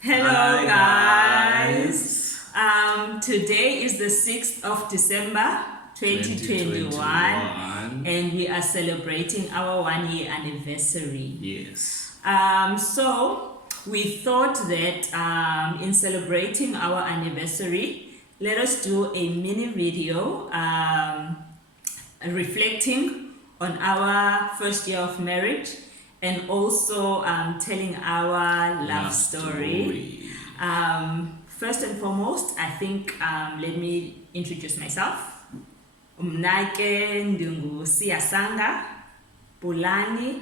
Hello, Hi guys. guys. Today is the 6th of December 2021, 2021. and we are celebrating our 1 year anniversary. Yes. So we thought that in celebrating our anniversary, let us do a mini video reflecting on our first year of marriage and also telling our love story. First and foremost, I think let me introduce myself. Mna ke ndinguSiyasanga Pulani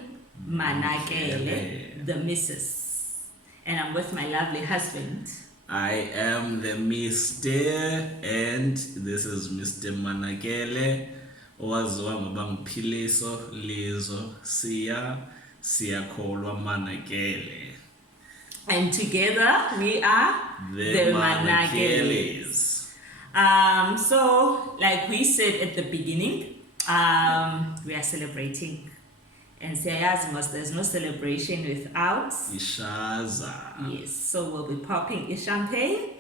Manakele, the Mrs. And I'm with my lovely husband. I am the Mr. and this is Mr. Manakele. Owaziwa ngobangiphiliso lizo siyakholwa Manakele. And together we are The Manakeles. So, like we said at the beginning, we are celebrating. And siyayazi there's no celebration without Ishaza. Yes, so we'll be popping a champagne.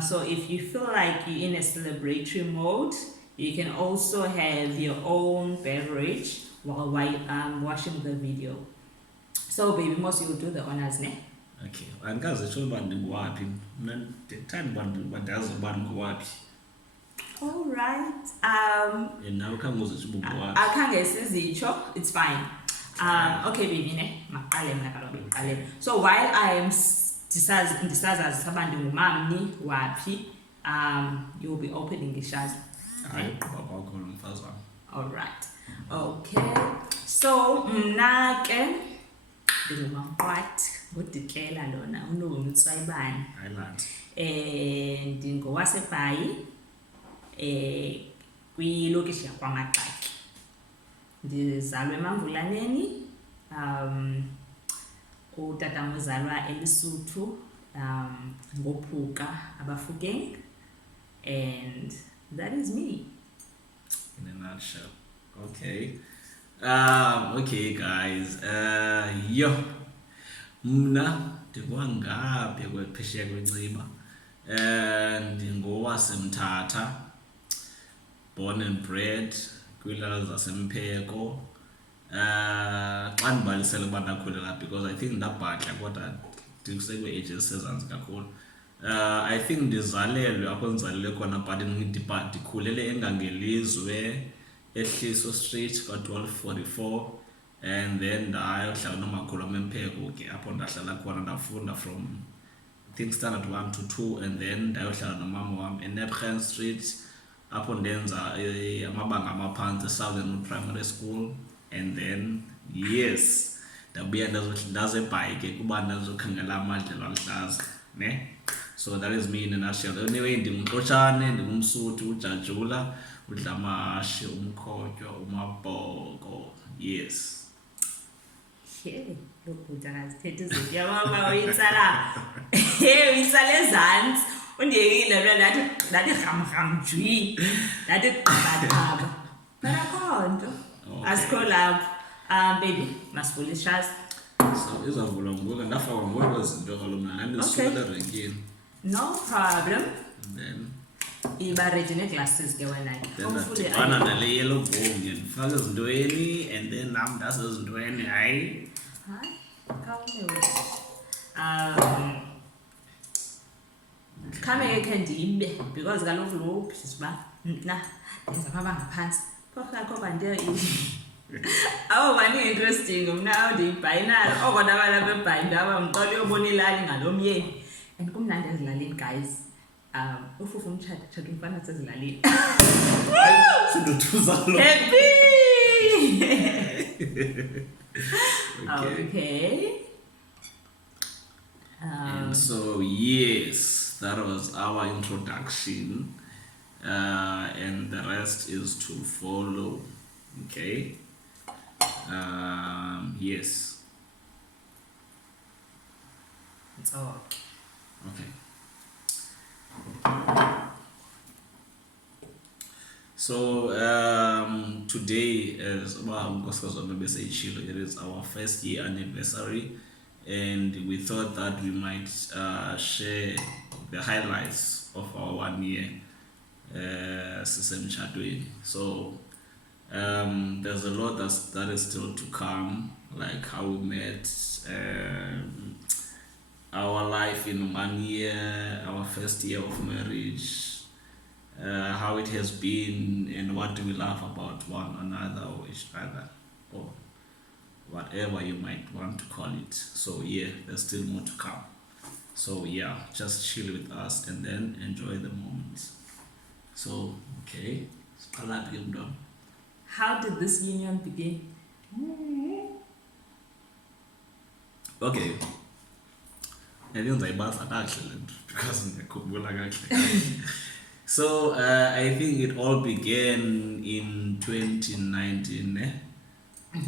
So if you feel like you're in a celebratory mode, you can also have your own beverage while watching the video. So baby, most you'll do the honors, ne? Okay, angikaze tsho uba ndinguwaphi mna ndithanda uba ndazi uba ndinguwaphi. All right. Nawe khange uzitsho uba unguwaphi. Akhange sizitsho, it's fine. Okay baby, ne? Maqale mna kaloku uqale. So while I am ndisazazi uba ndingumamni waphi, you'll be opening ishazi. Hayi gqiba kwakho lo mfazi wam. All right. Okay. So mna ke ndingumamqwathi ngudikela lona unoni utswayibani. Highland. NdingowaseBhayi kwilokishi yakwaMagxaki. Ndizalwe eMamvulaneni. Utatam uzalwa eLesotho ngoPhuka Abafukeng, and that is me. In a nutshell. Okay. Okay guys. Mna ndingowangaphi kwephesheya kwenciba. NdingowaseMthatha. Born and bred kwiilali zaseMpheko. Xa ndibalisela uba ndakhulela because I think ndabhatla kodwa ndisekwe-age ezisezantsi kakhulu. I think ndizalelwe apho ndizalelwe khona but ndikhulele engangelizwe eHliso Street ka-1244, and then ndayohlala nomakhulu wam eMpheko ke apho ndahlala khona ndafunda from I think standard 1 to 2, and then ndayohlala nomama wam eNepgen Street apho ndenza amabanga amaphantsi eSouthern Primary School, and then yes ndabuya ndaze eBhayi ke kuba ndazokhangela amadlelo aluhlaza ne. So that is me in a nutshell. Anyway, ndingumXhotshane, ndingumSuthu, uJajula, uDlamashi, uMkhotywa, uMabhoko. Yes. Okay, lo bhuti akazithetha izinto yamama uyitsala. Uyitsala ezantsi. Undiyekile mna ndathi ram jwi. Ndathi qaba. But akho nto. Asikho lapho. Baby, masivule ishazi. So izavulwa ngoku ndafakwa ngoku kwezinto kalo mna nami ndisukela erenkini. No problem. And then Iba ready ne-glasses ke wena ke. ndadibana nale yellow bone ndifake ezintweni, and then nam ndasezintweni hayi. Hayi, khawume khame ke ndibe because kaloku lo sisiba na ndenza pha ngaphantsi phofu kakho banto awu mani interesting mna ndiyibhayinala oko ndabalapha eBhayi ndaba mqola uyobona ilali ngalo myeni, and kumnandi ezilalini guys. Ufufu umtshato umfana sezilalini. Sindothuza lo. Happy. Okay. Okay. And so yes, that was our introduction, and the rest is to follow. Okay. Yes. It's all. Okay. So today, as it is our first year anniversary, and we thought that we might share the highlights of our 1 year sisemtshatweni. So there's a lot that is still to come, like how we met, our life in 1 year, our first year of marriage, how it has been, and what do we love about one another or each other, or whatever you might want to call it. So yeah, there's still more to come. So yeah, just chill with us and then enjoy the moments. So okay, How did this union begin? okay. Because so I think it all began in 2019,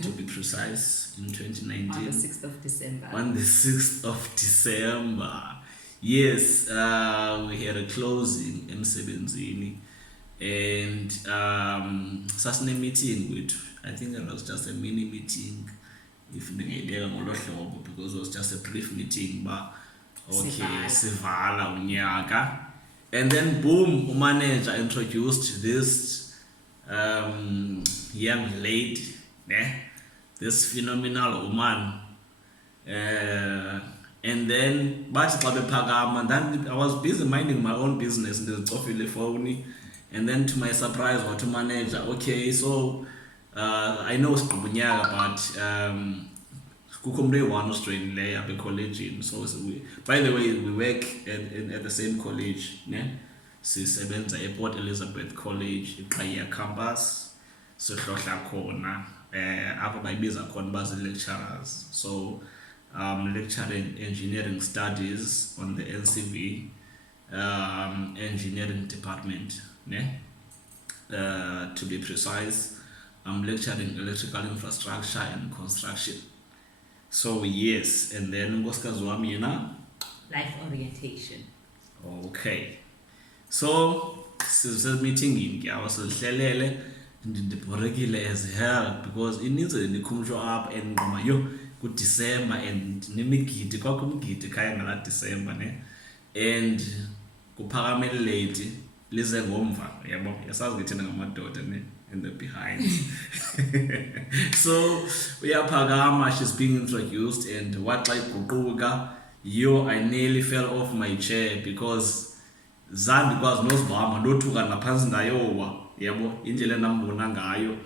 to be precise, in 2019. On the 6th of December. On the 6th of December. Yes, we had a closing emsebenzini, and sasine meeting with, I think it was just a mini meeting, if because it was just a brief meeting, but okay, sivala unyaka. And then boom, manager introduced this young lady, this phenomenal woman. And then and then I was busy minding my own business in the phone. And then to my surprise, what to manager, okay, so I know Skubunyaka, but kukomde one Australian layer be college. So we, by the way, we work at the same college, sisebenza ePort Elizabeth College, iqhayiya campus, sihlohla khona apho bayibiza khona bazi lecturers. So lecturing engineering studies on the LCV engineering department, to be precise. I'm lecturing electrical infrastructure and construction. So yes, and then life orientation. Okay. So since meeting I was hlelele ndibhorekile as hell, because ininzi ndikhumsho up and yo ku December and nemigidi kwakumgidi khaya ngala December and kuphakamele lady lize ngomva, yabo yasazi ngithina ngamadoda in the behind. So uyaphakama, she's being introduced, and what like guquka, I nearly fell off my chair because zandi kwazi nozibamba ndothuka naphansi ndayowa, yabo indlela enambona ngayo,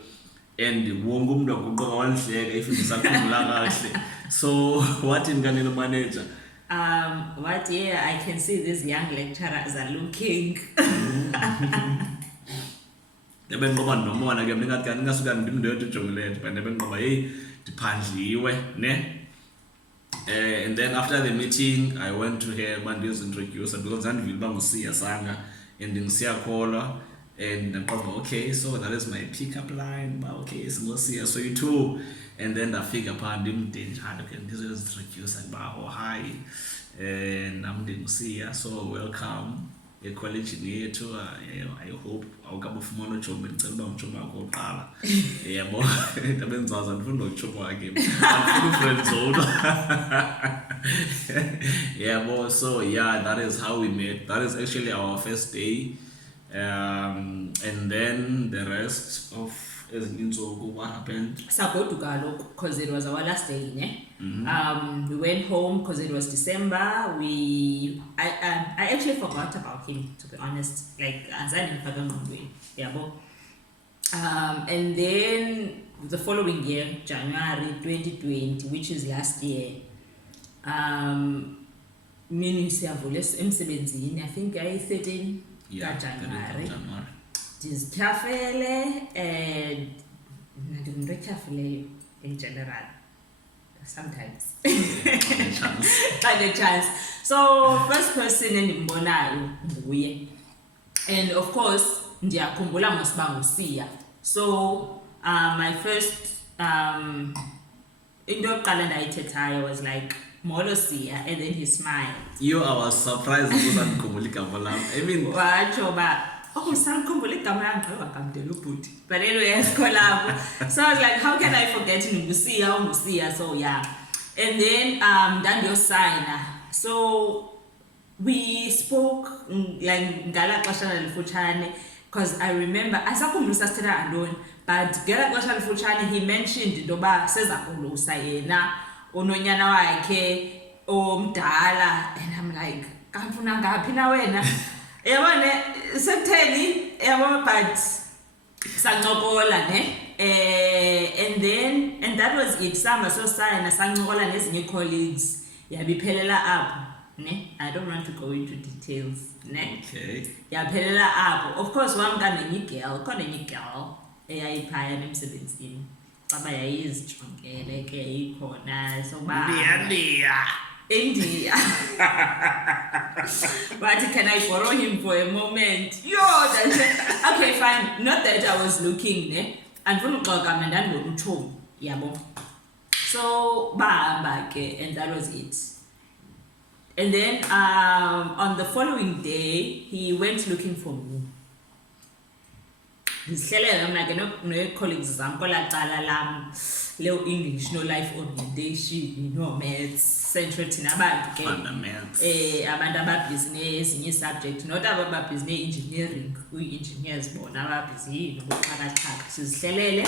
and wonke umuntu waguquka wanihleka if ndisakhumbula kahle. So what in Ganelo manager? What I can see these young lecturers are looking. Nebenqoba nomona ke mina ngathi ngasuka ndimndodo ujongileyo, but nebenqoba hey diphandliwe and then after the meeting I went to her bandiyozi introduce because andivile bangusiya sanga and ngisiyakolwa, and okay, so that is my pickup line, but okay, singosiya, so you too. And then ndafika phaa ndimdenjani, okay, ndizozintroduce ba oh hi, and namdengusiya, so welcome ekolejini yethu. I hope awukabufumana uJobe, ndicela uba uJobe wakho oqala. Yabo ndabenzaza ndifunda uJobe wakhe, andifuna friend zone. Yabo, so yeah, that is how we met. That is actually our first day, and then the rest of what happened. Because it was our last day, we went home because it was December. I actually forgot about him, to be honest. Like and then the following year, January 2020, which is last year, I think I 13 January. Ndizithafele and ndingumntu ethafeleyo in general sometimes by the chance. So first person endimbonayo nguye, and of course ndiyakhumbula mosiba ngusiya. So my first into yokuqala ndayithethayo was like molo Siya, and then he smiled. I was surprised because andikhumbula igama lam. I mean watsho ba but anyway, so I was like, how can I forget Ngusiya? So yeah, And then ndandiyosigna. So we spoke like ngala xesha lifutshane, because I remember asakhumbula sasithetha antoni, but ngela xesha lifutshane he mentioned into yoba seza kulusa yena unonyana wakhe omdala, and I'm like, kamfuna ngaphi na wena? Yabona sekutheni yabo, but sancokola ne. And that was it. Samba so sign sancokola nezinye colleagues yabiphelela apho ne. I don't want to go into details ne. Okay. Yaphelela apho. Of course wamkanenye girl, khona enye girl eyayiphaya nemsebenzini. Baba yayizijongele ke ikhona so ba India. But can I borrow him for a moment? Yo, okay, fine. Not that I was looking, ne? And from Kagam and then yabo. So and that was it. And then on the following day, he went looking for me. I'm like, no colleagues, I'm little English, no life orientation, no maths, central tinabantu Fundamentals. abantu ababhizinesi inye subject, not about business engineering, engineers bona ababhizi nobuxhakaxhaka sizihlelele.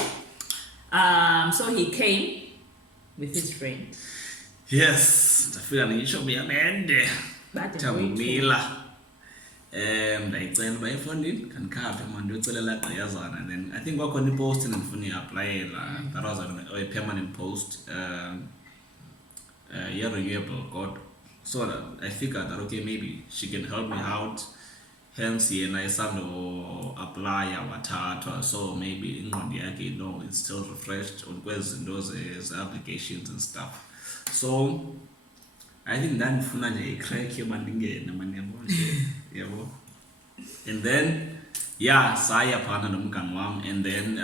So he came with his friend. Yes, ndafika ngisho buyamende. Thamumila. Ndayicela uba efondini kandikhaphe manje ndiyocelela gqiyazana. And then I think kwakhona ipost endifuna iaplayela, that was a permanent post, renewable god. So that I figured that okay, maybe she can help me out. Hence yena isando apply awathathwa, so maybe ingqondo yakhe it's still refreshed on kwezinto ze-applications and stuff. So I think ndandifuna nje icrack yoba ndingene mani yabo nje yabo. And then saya phana nomngani wam, and then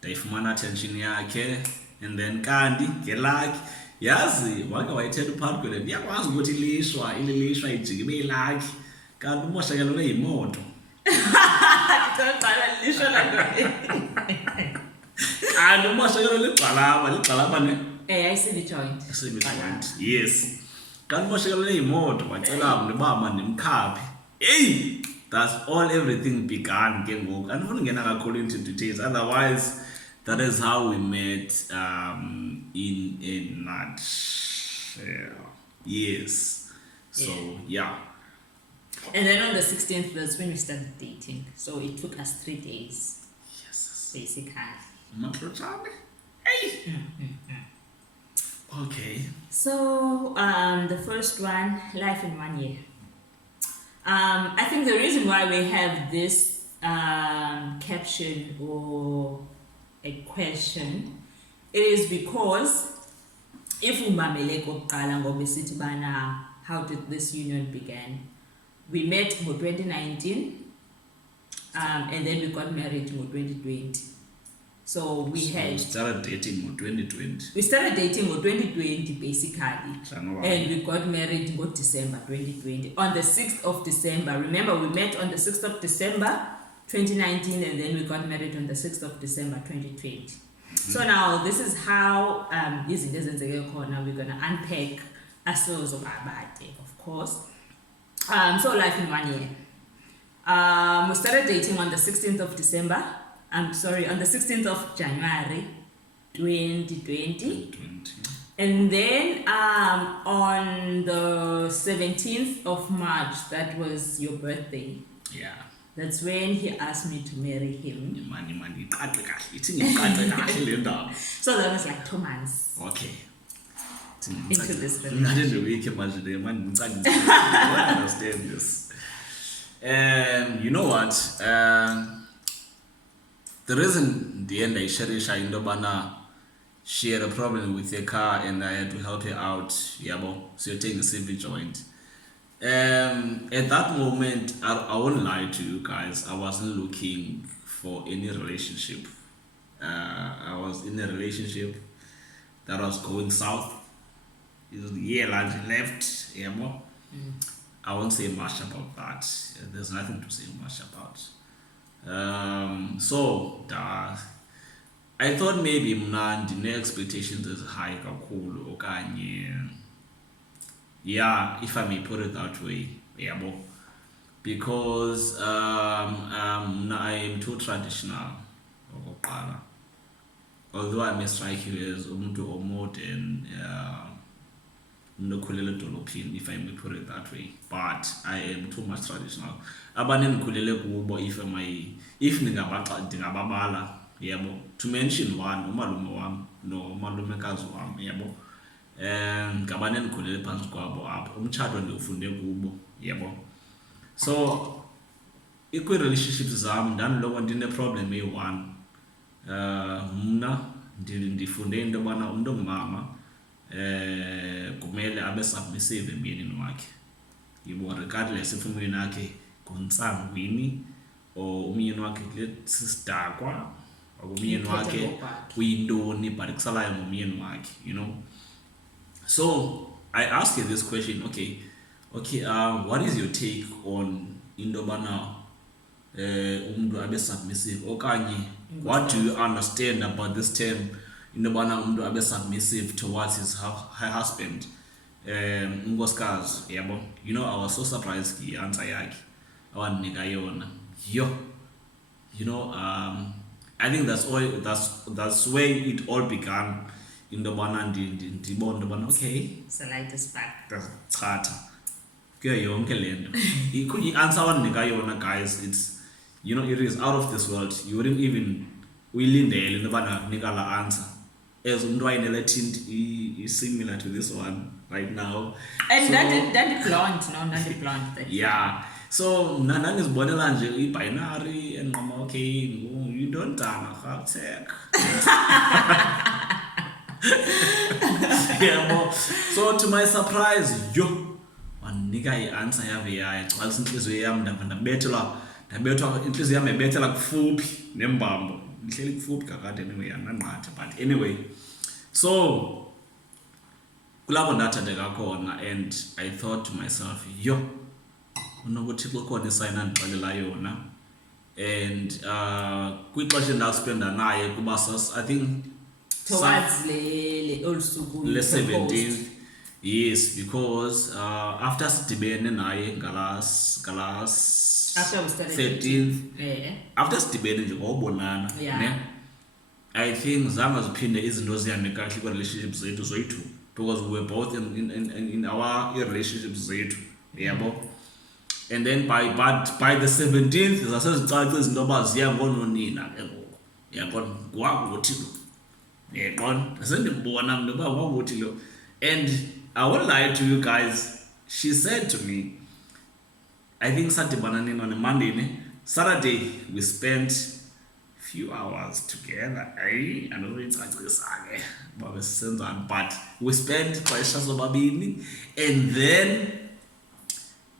ndayifumana attention yakhe, and then kanti ngelakhi yazi wake wayithetha uphathi kwele ndiyakwazi ukuthi ililishwa ijike ibe ilakhi kanti umoshakelelwe yimoto. Kanti umoshakelelwe ligxalaba ne. I see the joint. Yes. Kanti umoshakelelwe yimoto wacela ndibama ndimkhaphe. Hey, that's all everything began ke ngoku. Andifuna ngena kakhulu into details, otherwise that is how we met in a nutshell. Yes. So yeah. And then on the 16th, that's when we started dating. So it took us 3 days. Yes. Basically. Hey. Okay. So the first one, life in 1 year. I think the reason why we have this caption or a question is because if umamele kokuqala ngoba sithi bana how did this union begin? We met in 2019 and then we got married in 2020. So we started dating in 2020. We started dating in 2020 basically. January. And we got married in December 2020. On the 6th of December. Remember, we met on the 6th of December 2019 and then we got married on the 6th of December 2020. Mm-hmm. So now this is how izinto ezenzeke khona we're going to unpack ourselves of course. So life in 1 year. We started dating on the 16th of December. On the 16th of January 2020. And then on the 17th of March, that was your birthday. Yeah. That's when he asked me to marry him. So that was like 2 months. Okay. Into this relationship. I understand this. You know what? The reason in the end I cherish Indobana, she had a problem with her car and I had to help her out. Yabo, so you're taking a CV joint. At that moment, I won't lie to you guys, I wasn't looking for any relationship. I was in a relationship that was going south. It was the year lunch left. Yabo. I won't say much about that. There's nothing to say much about. So I thought maybe mna ndine-expectations as high kakhulu okanye, yeah, if I may put it that way, yabo, because I am too traditional okokuqala, although I may strike you as umuntu omodern, umuntu okhulele edolophini, if I may put it that way, but I am too much traditional. Abantu endikhulele kubo, if ndingababala, yabo, to mention one, umalume wam nomalumekazi wam, yabo, ngabanye endikhulele phantsi kwabo apho, umtshato ndiwufunde kubo, yabo. So kwii-relationships zam ndandiloko ndine-problem eyi-one. Mna ndifunde into yobana umntu ongumama kumele abe submissive emyenini wakhe, yibo, regardless if umyeni wakhe ngumtsangwini or umyeni wakhe sisidakwa or umyeni wakhe uyintoni, but kusalayo ngumyeni wakhe, you know. So I ask you this question, okay, what is your take on into yobana umntu abe submissive, okanye what do you understand about this term into yobana umntu abe submissive towards her husband, unkosikazi, yabo? You know, I was so surprised answer yakhe awandinika yona. You know, I think that's where it all began, into yobana ndibona into yobana okay, Salite spark. chatha kuyo yonke le nto. I-answer awandinika yona, guys, it's, you know, it is out of this world. You wouldn't even uyilindele into yobana kunika la answer, as umntu wayinele tint similar to this one right now. And that blonde. Yeah. So mna ndandizibonela nje i-binary enqama, okay, you don't dana rhatek. Yeah, so to my surprise, wandinika i-answer yave yayigcwalisa intliziyo yam, ndabethwa intliziyo yam ebethela kufuphi nembambo, ndihleli kufuphi kakade anyway, andinanqatha, but anyway. So kulapho ndathatheka khona, and I thought to myself, unokuthi kukhona isayini andixelela yona. And kwixesha ndaspenda naye kuba I think towards le 17th, yes, because after sidibene naye ngalas after we started 13th, after sidibene nje ngobonana, ne, I think zange ziphinde izinto zihambe kahle kwi-relationships zethu zoyi-two, because we were both in our relationships zethu, yabo. And then by the 17th zasezicaca izinto yoba ziya ngoononina ke ngoku, yaqona kwakuthi lo, yaqona sendimbona mntu uba kwakuthi lo. And I won't lie to you guys, she said to me, I think sadibana nini on a Monday, Saturday we spent few hours together. I don't know icacisa ke, but we spent ixesha sobabini. And then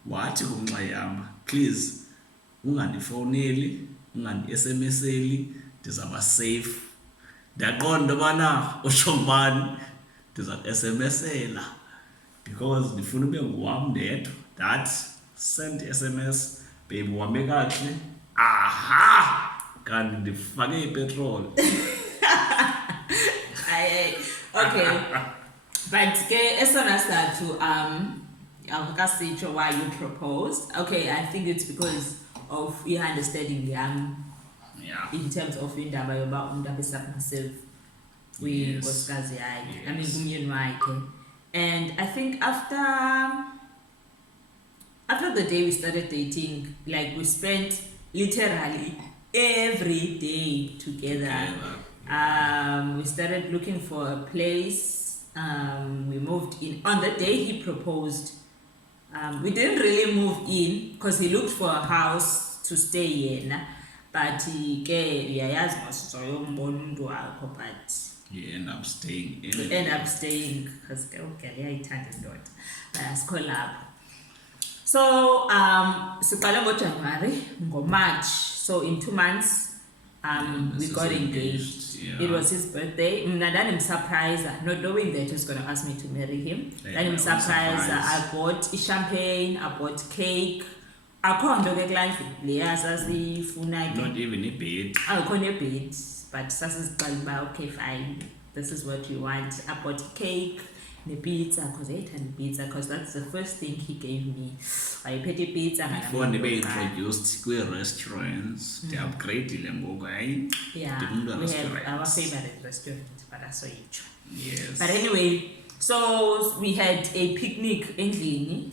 wathi kumnxayama, please ungandifowuneli, ungandi-SMSeli, ndizaba safe. Ndaqonda ubana utsho ngubani, ndiza ku-SMSela because ndifuna ube nguwam ndedwa. That sent SMS, babe uhambe kakuhle, aha, kanti ndifake ipetrol. Okay, but ke esona sizathu awukasitsho why you proposed. Okay, I think it's because of your understanding yam, in terms of indaba yoba umuntu abe submissive kwinkosikazi yakhe, I mean kumyeni wakhe. And I think after the day we started dating, like we spent literally every day together. We started looking for a place. We moved in on the day he proposed. We didn't really move in because he looked for a house to stay in, but he end up staying in. We end up staying because so siqale ngoJanuary, March, so in 2 months we got engaged. It was his birthday. I'm surprised, not knowing that he was going to ask me to marry him. Then I'm surprised. I bought champagne, I bought cake. akho nto ke kulaa ndlu leya sasifuna ke Not even a bed. akho nebed but sasizixela uba okay fine, this is what we want. I bought cake nepizza because I ate pizza because that's the first thing he gave me. Wayephethe pizza Before they were introduced to restaurants, they upgraded and go guy. yeah, we have our favorite restaurant, but that's so huge. Yes. But anyway, so we had a picnic in Glini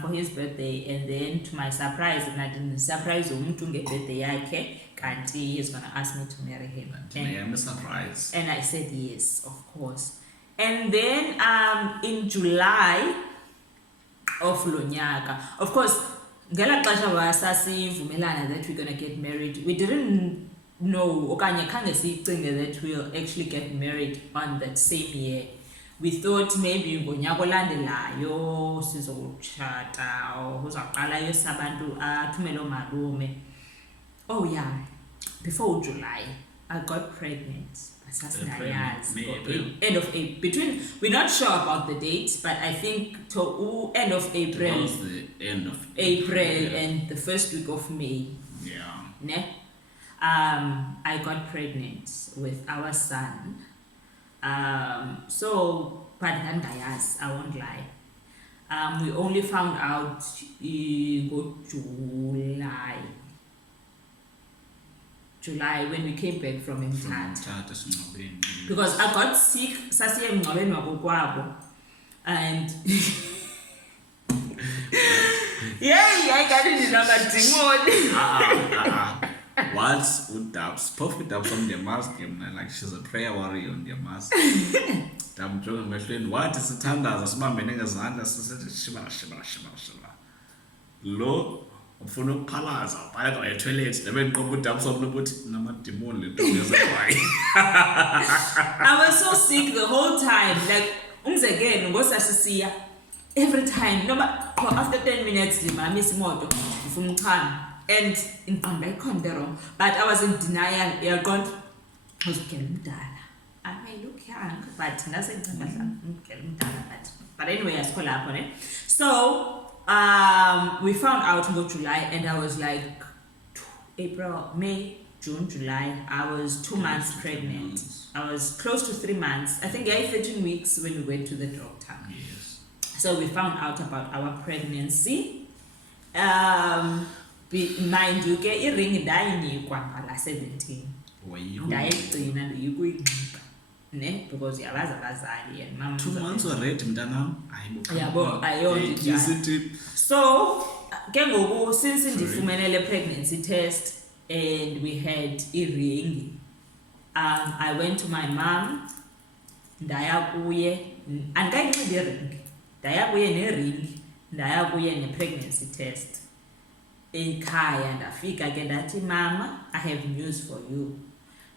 for his birthday, and then to my surprise, and I didn't surprise him to get birthday yake, kanti he's gonna ask me to marry him. And I am surprised. And I said yes, of course. And then in July of Lonyaka, of course, ngela xesha wasasivumelana that we're gonna get married, we didn't know okanye khange sicinge that we'll actually get married on that same year. We thought maybe ngonyaka olandelayo sizotshata or uzaqalayo sabantu athumele omalume. Oh yeah, before July I got pregnant. End of April. Between, we're not sure about the date, but I think to end of April. Towards the end of April yeah. And the first week of May. Yeah. Ne? I got pregnant with our son. So, but I won't lie. We only found out in July when we came back from Mthatha. Because I got sick, and yeah, I got it in a Once with dubs, perfect dubs on their mask, like she's a prayer warrior on their mask. I'm joking, my friend. What is the time that as my meaning under shiva. Low. Ufuna ukuphalaza phaya kwa toilet nebe nqobo udabso lokuthi namademon le nto why. I was so sick the whole time, like umzekelo ngosasisiya every time no after 10 minutes mama isimoto ufuna uchama and in ikhona wrong, but I was in denial. You're gone uzukela umdala. I may look young but ndasencinga umkela umdala but anyway asikho lapho ne. So we found out in July, and I was like April, May, June, July. I was 2 months pregnant. I was close to 3 months. I think I had 13 weeks when we went to the doctor. Yes. So we found out about our pregnancy. Mind you, get a ring ndayinikwa ngala 17. Ndayigcina ndiyikuyinxiba. Ne, because yabazi abazali and mama 2 months already mntanam yabo ayonto. So ke ngoku since ndifumene le pregnancy test and we had a ring, I went to my mom, ndaya kuye andikayinxibi iring, ndaya kuye nering, ndaya kuye ne-pregnancy test ekhaya. Ndafika ke ndathi mama, I have news for you.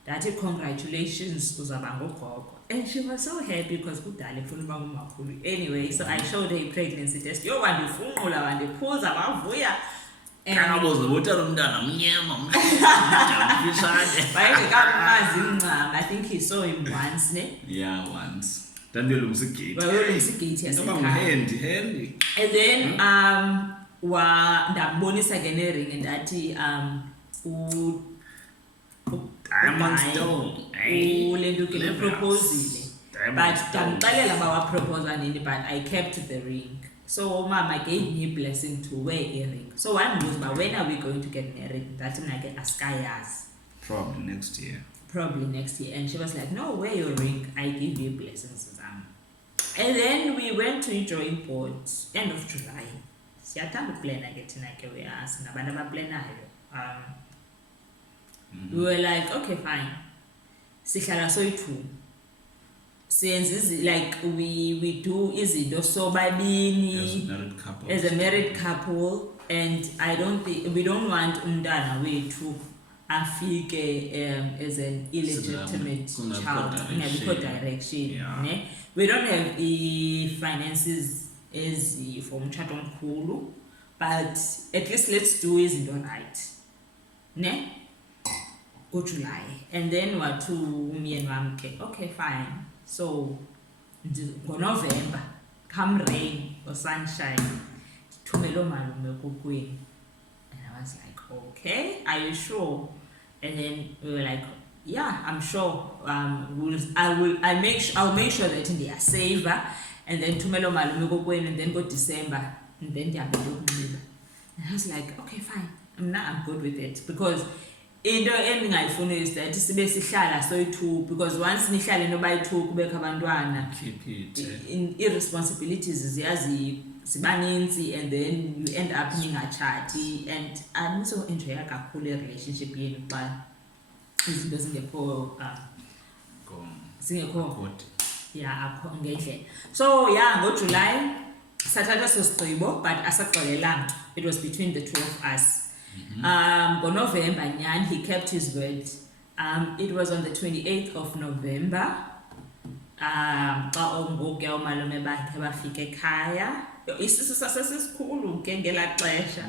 Daddy, congratulations, uzaba ngogogo. And she was so happy because kudala ifuna uba ngumakhulu. Anyway, so I showed her a pregnancy test. Yo wandifunqula wandiphuza bavuya. Akaboza botala umntana mnyama wayengekamazi incama. I think he saw him once, ne? Yeah, once. Ndandiyolungisa igate. Wayolungisa igate yasekhaya. Handy. And then ndambonisa ke nering ndathi Diamond stone. Lento ke proposile. But ndamxelela bawapropose nini, but I kept the ring. So mama gave me a blessing to wear a ring. So one knows, but when are we going to get married? That's when I get askayas. Probably next year. And she was like, no, wear your ring. I give you blessings, Susan. And then we went to drawing board end of July. Siyathanda plan again we asked nabantu abaplanayo. We were like, okay, fine. Sihlala soyi-2. Since like we do izinto sobabini as a married couple, and we don't want umntana wethu afike as an illegitimate child. Ngabikho direction. Ne? We don't have the finances as for umtshato omkhulu, but at least let's do izinto right. Ne? Go July. And then what to me and mom, okay, fine. So go November, come rain or sunshine, tumelo malume kukuye. was like, okay, are you sure? And then we were like, yeah, I'm sure. I'll make sure that they are safer. And then tumelo malume kokwenu, and then go December, and then they are going to leave. And I was like, okay, fine. I'm good with it, because into endingayifuni is that sibe sihlala soyi-2, because once nihlale nobayi-2 kubekho abantwana, keep it. Irresponsibilities zibaninzi, and then you end up ningachati, and aniso-enjoya kakhulu i-relationship yenu xa izinto zingekho akho ngendlela. So ngoJuly sathatha sosigqibo, but asaxelelanga. It was between the two of us. NgoNovember nyani, he kept his word. It was on the 28th of November. Xa ongoku umalume bakhe bafika ekhaya. Isisu sasesikhulu ke ngelaa xesha.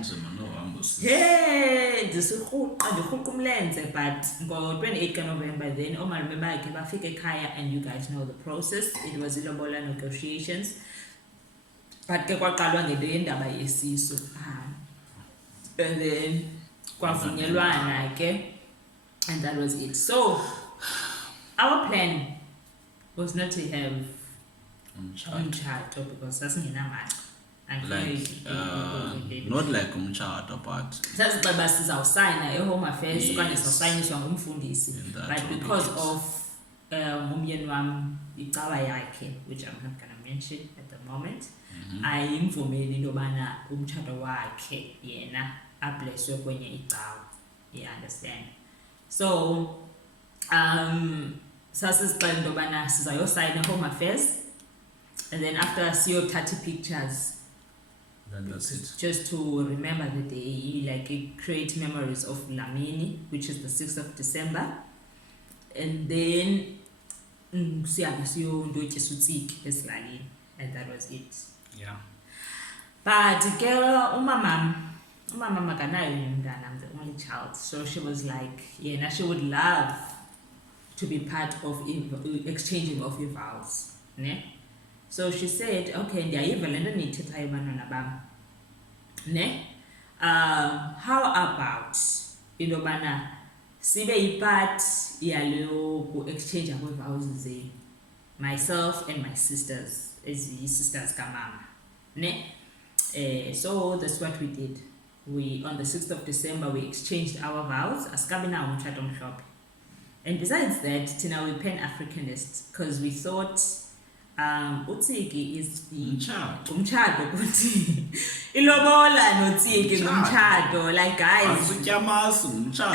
Ndirhuqa umlenze, but ngo-28 kaNovember then oomalume bakhe bafika ekhaya, and you guys know the process. It was ilobola negotiations. But ke kwaqalwa ngento yendaba yesisu. And then kwavunyelwana ke, and that was it. So our plan was not to have umtshato, because sasingenamali. Not like umtshato, but sasiceba sizawusayina eHome Affairs okanye sizawusayiniswa ngumfundisi, but because of umyeni wam icawa yakhe, which I'm not gonna mention at the moment, ayimvumeli into yobana umtshato wakhe yena ableswe kwenye icawa. You understand? So sasizixela into yobana sizayosayina eHome Affairs, and then after siyothatha pictures, that's it. Just to remember the day, like create memories of Lamini, which is the 6th of December, and then and that was it. Yeah. But girl, umama makanayo umntana, I'm the only child, so she was like, yeah, she would love to be part of exchanging of your vows, ne? So she said, okay, ndiyayiva le nto niyithethayo bantwana bam, ne? How about into yobana sibe yipart yaleyo ku-exchange kwe-vows zenu, myself and my sisters, eziyi-sisters kamama, ne? So that's what we did. We, on the 6th of December, we exchanged our vows. Asikabi nawo umtshato omhlophe. And besides that, Tina, we're Pan-Africanists, because we thought uTsiki is the umtshato kuthi ilobola noTsiki ngumtshato, like guys,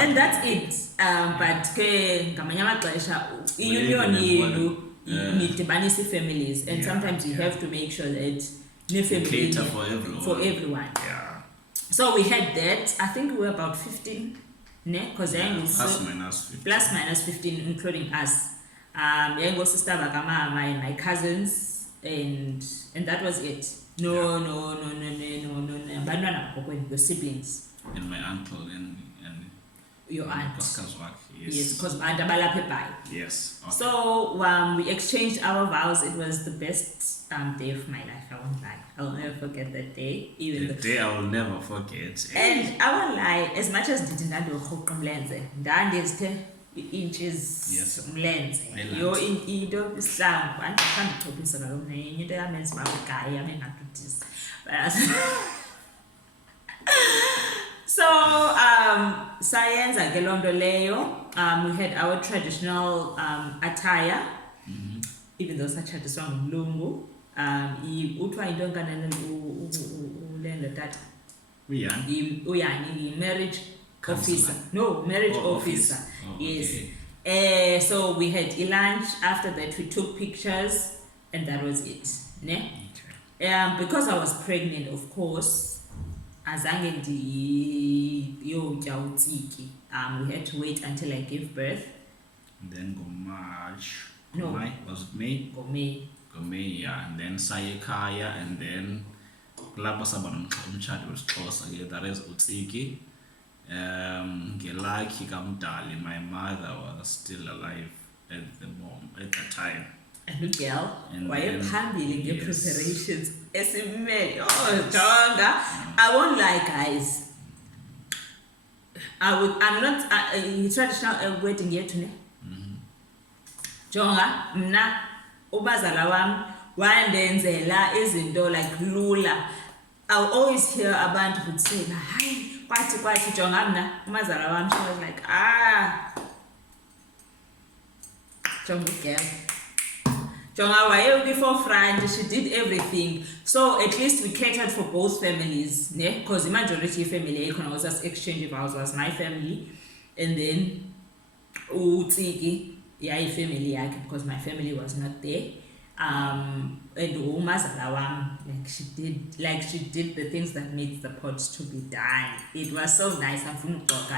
and that's it. But ke ngamanye amaxesha i-union yenu nidibanisa families, and sometimes you have to make sure that cater for everyone. Yeah. So we had that. I think we were about 15, ne? Because plus minus 15, including us. Sister Bakamama and my cousins, and that was it. No. Your siblings. And my uncle and your aunt. Yes, because yes. Okay. So we exchanged our vows. It was the best day of my life. I won't lie. I'll never forget that day. Even the day I will never forget. And I won't lie. As much as didn't inches umlenze yo into isihlangu andithanda ukuxophisa ngalo mna yenye into yamenza uba ugaya bengadudisa. So sayenza ke loo nto leyo. We had our traditional attire, even though satshatiswa ngumlungu. Uthiwa into enkanene ulendo tata uyani marriage officer. No, marriage officer. Yes. Okay. So we had lunch. After that, we took pictures, and that was it. Ne? Okay. Because I was pregnant, of course, azange ndiyotya uTsiki. We had to wait until I gave birth. And then go March. No. May? Was it May? Go May. Go May, yeah. And then Sayekaya, and then kulapha saba nomtshato wesiXhosa ke, that is uTsiki. Ngelakhi kaMdali, my mother was still alive at that time. And girl, wayephambili nge-preparations esimele. Oh, jonga. I won't lie, guys. I'm not traditional wedding yethu ne. Jonga mna ubazala wami wandenzela izinto like lula. I'll always hear abantu would say, hayi, kwathi jonga mna umazala wami. She was like, jonga girl. Jonga waye before front, she did everything. So at least we catered for both families, ne? Because the majority of family was just exchange vows was my family, and then Utsigi, family yakhe, because my family was not there. And umazala wami, like she did the things that made the pots to be done. It was so nice. I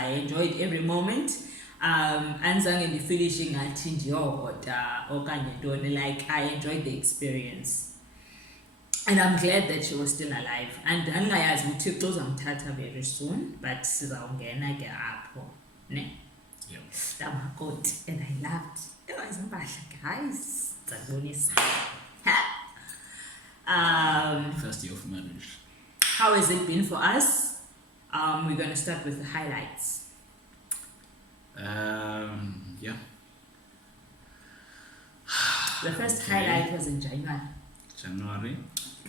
enjoyed every moment. Anzange ndifilishing ngathi ndiyohoda okanye ntoni, like I enjoyed the experience, and I'm glad that she was still alive. And andingayazi uThixo uzamthatha very soon, but sizawungena ke apho ne. Damakoti, and I loved izimpahla guys, ndizabonisa. First year of marriage. How has it been for us? We're going to start with the highlights. Yeah. The first highlight was in January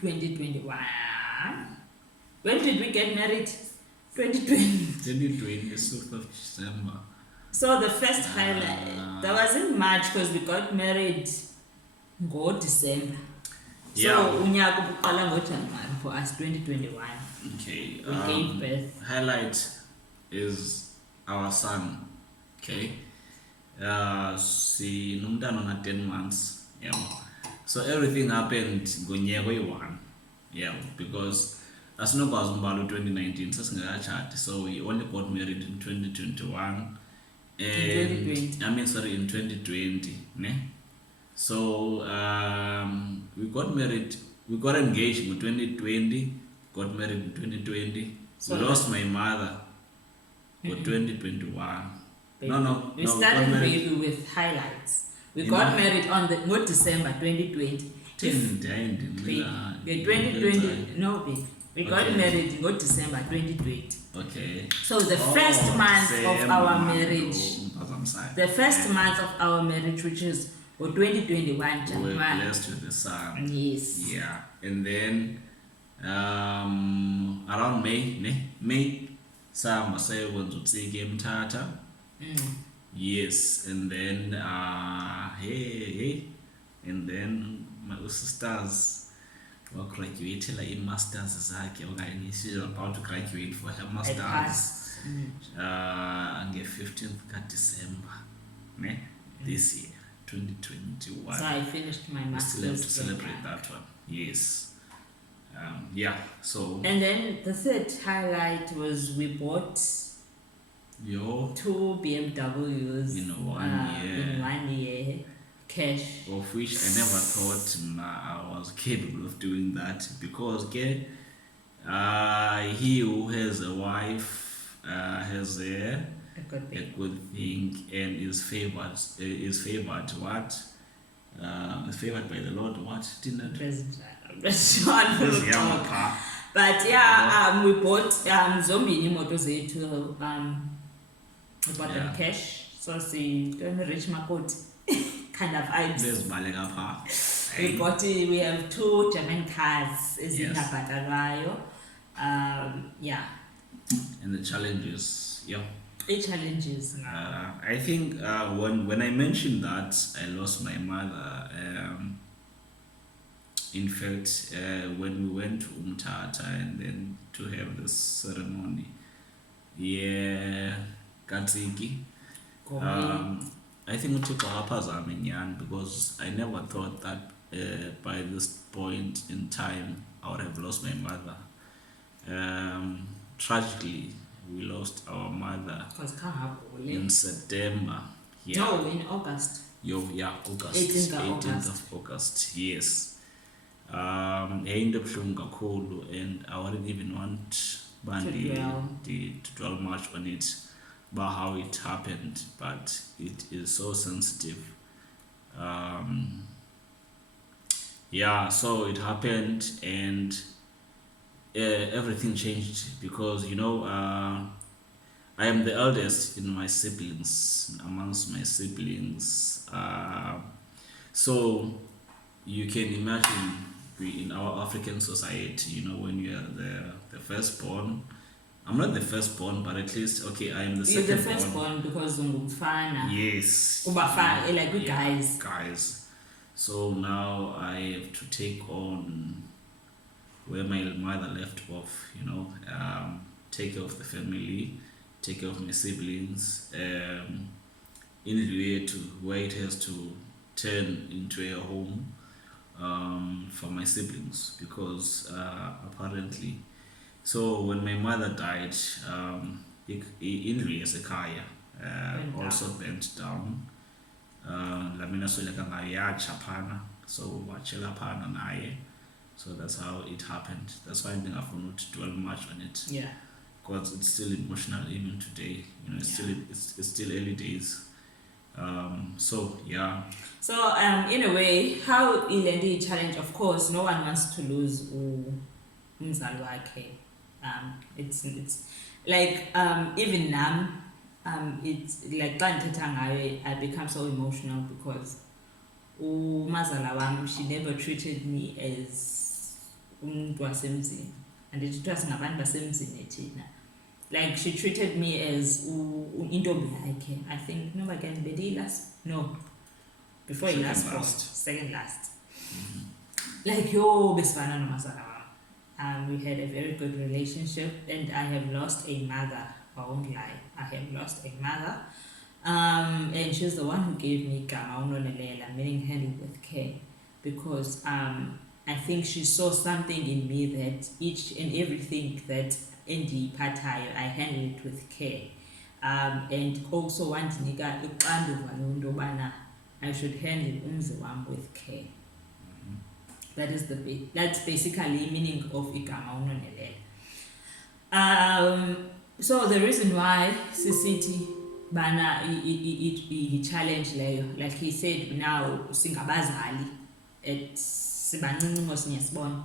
2021. When did we get married? 2020, 6th of December. So the first highlight, that was in March because we got married in December. So unyaka ubuqala ngoJanuary for us, 2021. Okay. We gave birth. Highlight is our son. Okay. Sinomntana na 10 months. Yeah. So everything happened ngonyaka oyi-1. Yeah, because asinokwazi umbala 2019 sasingakatshati, so we only got married in 2021. And in 2020, ne? So we got married, we got engaged in 2020, got married in 2020. So we lost my mother for 2021. No. We started maybe with highlights. We got married on December 2020. We got married in December 2020. Okay. So the first month of our marriage, which is 2021 January. We were blessed with the son. Yes. Yeah. And then around May, Sam was able to take him Tata. Yes. And then and then my sisters were graduating like in masters she's about to graduate for her masters on the 15th of December this year, 2021. So I finished my masters. We still have to celebrate that one. Yes. So and then the third highlight was we bought 2 BMWs in 1 year. Cash. Of which I never thought I was capable of doing that, because he who has a wife has a good thing and is favored what? Favored by the Lord what? But we bought zombie imoto zethu, we bought them cash, so see rich makoti kind of vibes. We have 2 German cars ezingabhatalwayo. And the challenges, challenges. I think when I mentioned that I lost my mother, in fact, when we went to Umtata and then to have this ceremony, Katsiki, I think because I never thought that by this point in time I would have lost my mother. Tragically, we lost our mother in September. No, in August. August. 18th of August. Yes. And I wouldn't even want Bandy to dwell much on it about how it happened, but it is so sensitive. So it happened, and everything changed because I I am the eldest in my siblings, amongst my siblings. So you can imagine in our African society, when you are the firstborn. I'm not the firstborn, but at least I am the second. You're the firstborn because ungumfana. Yes. Like we guys. Guys. So now I have to take on where my mother left off. Take care of the family, take care of my siblings. In the way to where it has to turn into a home for my siblings, because apparently, so when my mother died, indlu yasekhaya also burnt down. Lamina sweleka ngayo yatsha phana, so watshela phana naye. So that's how it happened. That's why I think I've not dwell much on it. Yeah. Because it's still emotional even today. It's still early days. So yeah. So in a way, how ilendi challenge, of course, no one wants to lose umzali wakhe. It's like even now, it's like I become so emotional because umazala wam, she never treated me as umuntu wasemzini, and it was ngabantu basemzini thina. Like she treated me as intombi yakhe. I think no again before he second last. Like besifana nomazala wam. We had a very good relationship, and I have lost a mother. I won't lie, I have lost a mother. And she's the one who gave me Gama Unolelela, meaning handle with care, because I think she saw something in me that each and everything that Endi Patayo, I handle it with care. And also want Nika Ukandubana, I should handle Umziwam with care. That's basically meaning of Igama Unolelela. So the reason why Sisiti Bana he challenged like he said, now singabazali at Sibanun,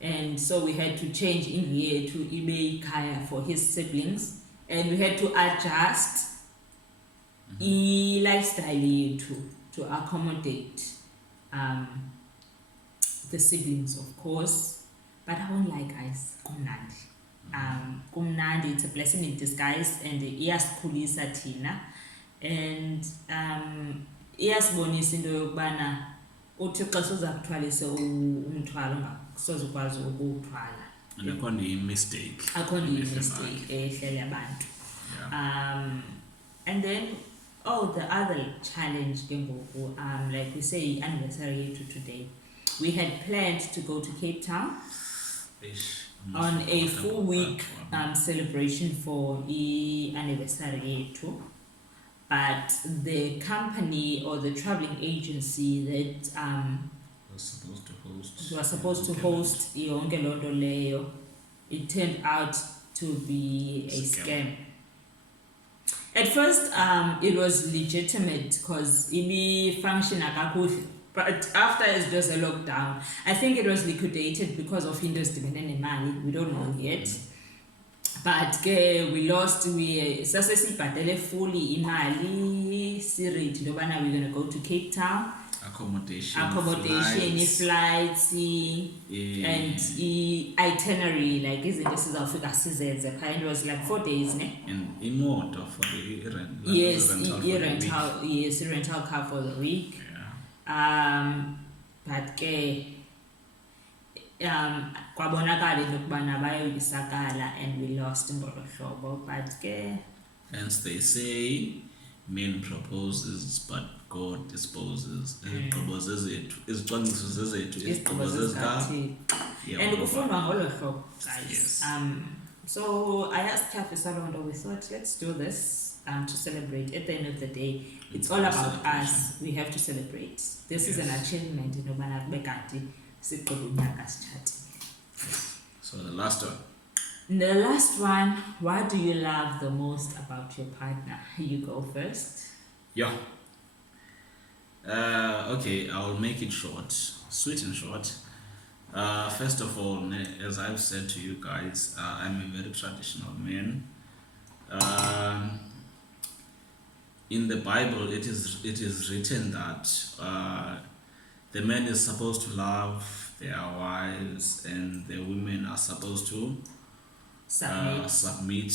and so we had to change in here to eBay Kaya for his siblings, and we had to adjust lifestyle to accommodate the siblings, of course. But I won't lie, guys, kumnandi, it's a blessing in disguise, and iyasikhulisa thina, and iyasibonisa into yokubana uthi xa soza kuthwalise umthwalo ungasoze ukwazi ukuwuthwala. And akho mistake ehlele abantu. And then the other challenge like we say anniversary to today, we had planned to go to Cape Town on a full week celebration for the anniversary too, but the company or the traveling agency that was supposed to host yonke lonto leyo, it turned out to be a scam. At first it was legitimate because it function akakuhle. But after it's just a lockdown, I think it was liquidated because of Windows dependent money. We don't know yet. But we lost. We successfully fully imali sirate. Nobana we're gonna go to Cape Town. Accommodation, flights, and itinerary. Like isn't this is Africa seasons? And it was like 4 days, ne? And in order for the rent. Yes, rental car for the week. But kwabonakala into yokubana bayoyisakala, and we lost ngolo hlobo. But hence they say men proposes but God disposes. Izicwangciso zezethu and kufundwa ngolo hlobo, guys. So I asked Kathy Salondo, we thought let's do this to celebrate. At the end of the day, it's all about us. We have to celebrate. This is an achievement. So the last one. The last one, what do you love the most about your partner? You go first. Yeah. Okay, I'll make it short, sweet and short. First of all, as I've said to you guys, I'm a very traditional man. In the Bible, it is written that the man is supposed to love their wives, and the women are supposed to submit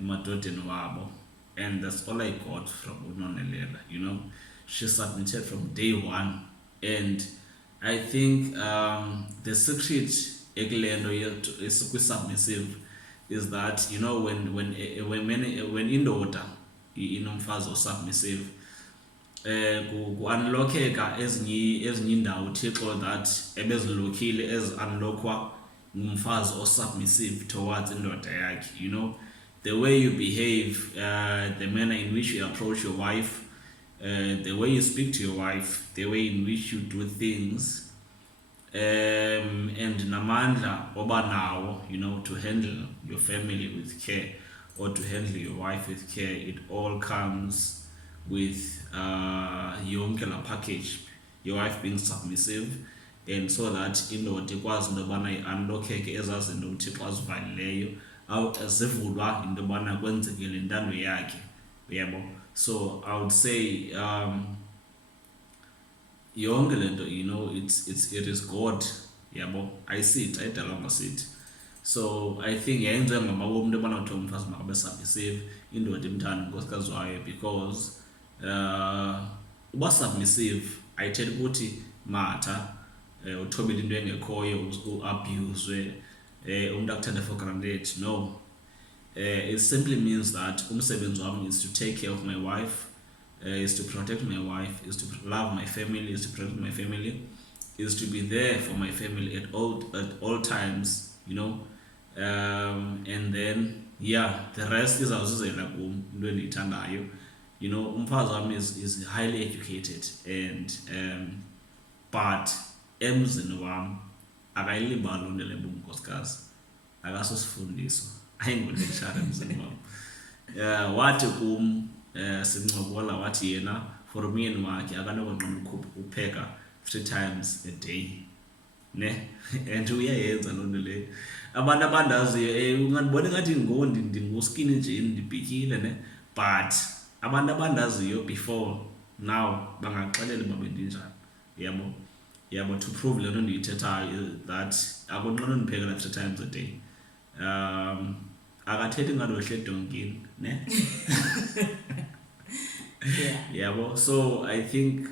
emadodeni wabo. And that's all I got from Unonelela. She submitted from day one, and I think the secret is submissive is that when indoda inomfazi osubmissive ku-unlockeka ezinye indawo Thixo that ebezilokile ezi-unlockwa ngumfazi osubmissive towards indoda yakhe. The way you behave, the manner in which you approach your wife, the way you speak to your wife, the way in which you do things, and namandla oba nawo, to handle your family with care, or to handle your wife with care. It all comes with yonke la package, your wife being submissive, and so that indoda ikwazi into yobana i-unlockeke ezaa zinto uThixo azivalileyo zivulwa into yobana kwenzeke le ntando yakhe, uyabo. So I would say yonke le nto, it is God, yabo. I see it, I don't see it. So I think yenziwe ngamabomu into yobana kuthiwa umfazi makabe submissive, indoda imthanda unkosikazi wayo, because uba submissive ayithethi ukuthi matha uthobele into engekhoyo, uabuswe, umntu akuthanda for granted. No, it simply means that umsebenzi wami is to take care of my wife, is to protect my wife, is to love my family, is to protect my family, is to be there for my family at all times, and then the rest is awuzuzela kum into endiyithandayo. Umfazi wami is highly educated, and but emzini wami akayilibali loo nto le bunkosikazi, akasosifundiso, ayingulecturer emzini wami. Wathi kum sincokola, wathi yena for umyeni wakhe akanokonqena upheka 3 times a day, ne and uyayenza loo nto leyo. Abantu abandaziyo ungandibona ngathi ndinguskini nje, ndibhityile, ne, but abantu abandaziyo before now bangaxelela uba bendinjani, yabo, to prove le nto ndiyithethayo that akonqena undiphekela 3 times a day. Akathethi ngalohle edonkini, ne. Yabo. So I think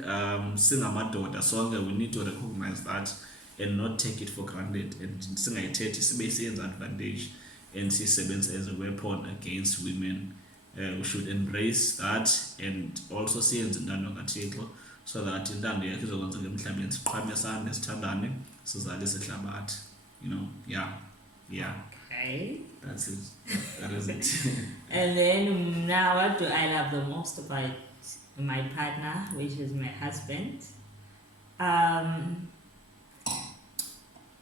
singamadoda sonke we need to recognize that and not take it for granted, and singayithethi sibe siyenza advantage and siyisebenza as a weapon against women. We should embrace that, and also siyenze intando kaThixo, so that intando yakhe izokwenzeka emhlabeni, siqhame sande, sithandane, sizalise ihlabathi. Yeah. Okay. That's it. That is it. And then now, what do I love the most about my partner, which is my husband?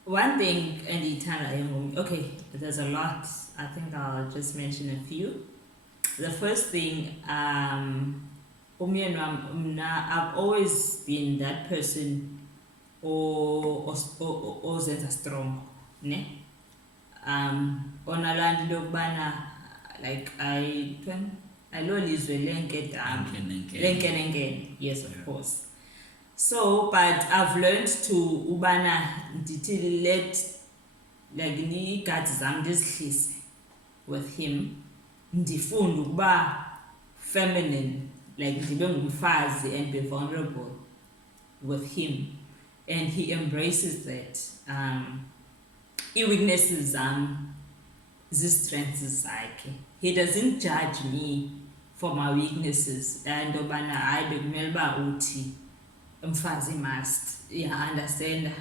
One thing, and okay, there's a lot. I think I'll just mention a few. The first thing, I've always been that person or zenza strong, ne? Onalandi lokubana, like I lolizwe lenke, yes, of course. So, but I've learned to ubana ndithi let like igazi zami ndizihlise with him, ndifunde ukuba feminine, like ndibe ngumfazi and be vulnerable with him, and he embraces that. I-weaknesses zami zi-strengths zakhe. He doesn't judge me for my weaknesses, and obana hayi bekumele uba uthi umfazi must, understand.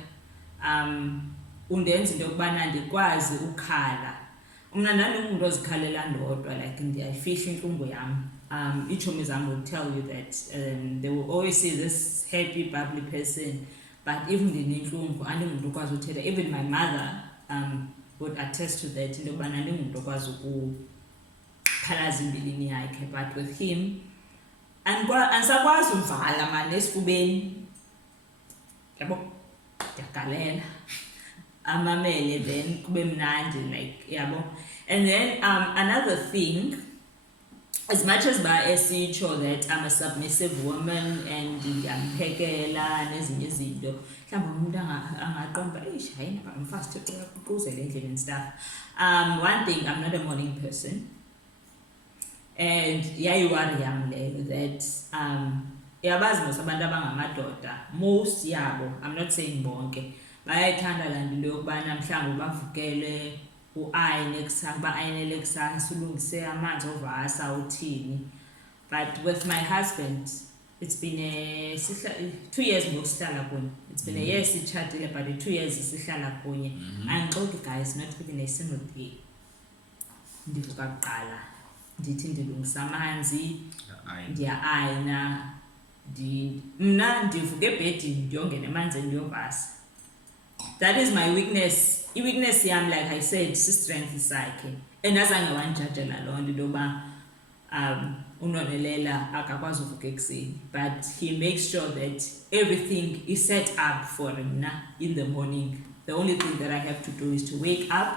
Undenza into yokubana ndikwazi ukhala. Mna ndandingumuntu ozikhalela ndodwa, like ndiyayifihla intlungu yam. Iitshomi zam will tell you that they will always say this happy bubbly person, but even ndinentlungu andingumuntu okwazi uthetha. Even my mother would attest to that, into yokubana andingumuntu okwazi ukuphalaza imbilini yakhe. But with him andisakwazi uvala mani esifubeni, yabo, ndiyagalela. amamele then kube mnandi like yabo. And then another thing, as much as esitsho that I'm a submissive woman and ndiyamphekela nezinye izinto mhlawumbi umuntu angaqonda hayi I'm fast uquzele endlini and stuff. One thing, I'm not a morning person, and yayiwari yam leyo that yabazi mos abantu abangamadoda most yabo, I'm not saying bonke, bayayithanda laa nto yokubana mhlawumbi bavukele uayine kusasa, ba-ayinele kusasa ulungise amanzi ovasa uthini. But with my husband, it's been 2 years ngokusihlala kunye. It's been a year sitshatile, but 2 years sihlala kunye. Andixoki guys, not even a single day ndivuka kuqala ndithi ndilungisa amanzi, ndiya-ayina, mna ndivuka ebhedini ndiyongena emanzini ndiyovasa. That is my weakness. I-weakness yam, like I said, si-strength sakhe. And azange wanjajela loo nto yoba unonelela akakwazi uvuka ekuseni. But he makes sure that everything is set up for him in the morning. The only thing that I have to do is to wake up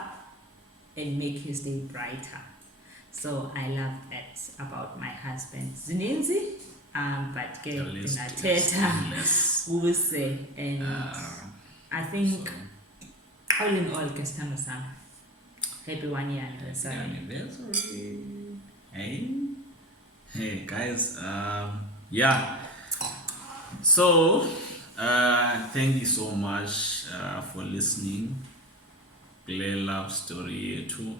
and make his day brighter. So I love that about my husband. Zininzi, but ke ndingathetha use, and I think all in all, ke sithando sam, happy 1 year anniversary. Hey guys, yeah. So thank you so much for listening. Play love story too.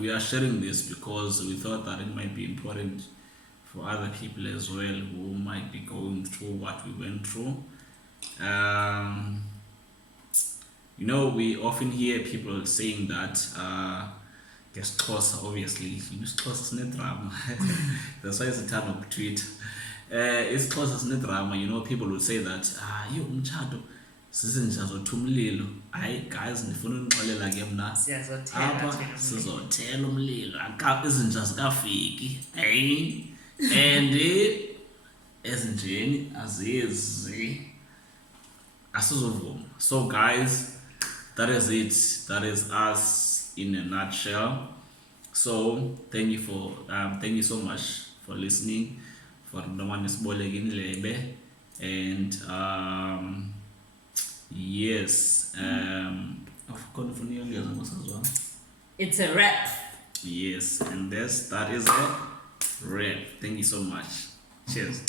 We are sharing this because we thought that it might be important for other people as well who might be going through what we went through. You know, we often hear people saying that ngesixhosa, obviously isixhosa sinedrama. That's why it's a term of tweet. Isixhosa sinedrama. You know, people will say that umtshato sizinjazotha umlilo. Hayi guys, ndifuna unixolela ke mna apha sizothela umlilo, izinja zikafiki. And ezinjeni azizi asizovuma. So guys, that is it. That is us in a nutshell. So thank you so much for listening. For the one is bolegin lebe, and yes, it's a wrap. Yes, and that is a wrap. Thank you so much. Cheers.